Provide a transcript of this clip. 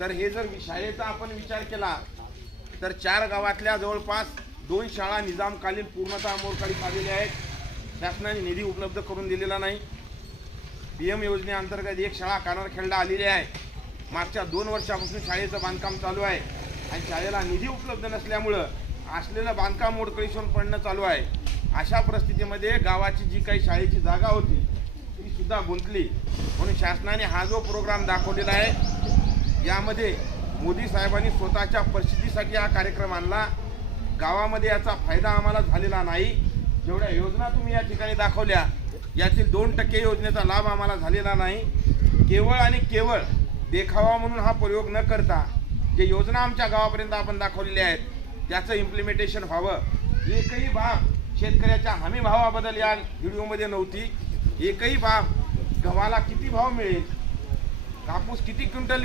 तर हे जर शाळेचा आपण विचार केला तर 4 गावातल्या जवळपास 2 शाळा निजामकालीन पूर्णतः मोडकाळीस आलेल्या आहेत। शासनाने निधी उपलब्ध करून दिलेला नाही। PM योजनेअंतर्गत एक शाळा कानारखेडला आलेली आहे। मागच्या 2 वर्षापासून शाळेचं बांधकाम चालू आहे आणि शाळेला निधी उपलब्ध नसल्यामुळं असलेलं बांधकाम मोडकळीस पडणं चालू आहे। अशा परिस्थितीमध्ये गावाची जी काही शाळेची जागा होती ती सुद्धा गुंतली। म्हणून शासनाने हा जो प्रोग्राम दाखवलेला आहे यामध्ये मोदी साहेबांनी स्वतःच्या प्रसिद्धीसाठी हा कार्यक्रम आणला। गावामध्ये याचा फायदा आम्हाला झालेला नाही। जेवढ्या योजना तुम्ही या ठिकाणी दाखवल्या यातील 2% योजनेचा लाभ आम्हाला झालेला नाही। केवळ आणि केवळ देखावा म्हणून हा प्रयोग न करता जे योजना आमच्या गावापर्यंत आपण दाखवलेल्या आहेत त्याचं इम्प्लिमेंटेशन व्हावं। एकही बाब शेतकऱ्याच्या हमी भावाबद्दल या व्हिडिओमध्ये नव्हती। एकही बाब गव्हाला किती भाव मिळेल, कापूस किती क्विंटल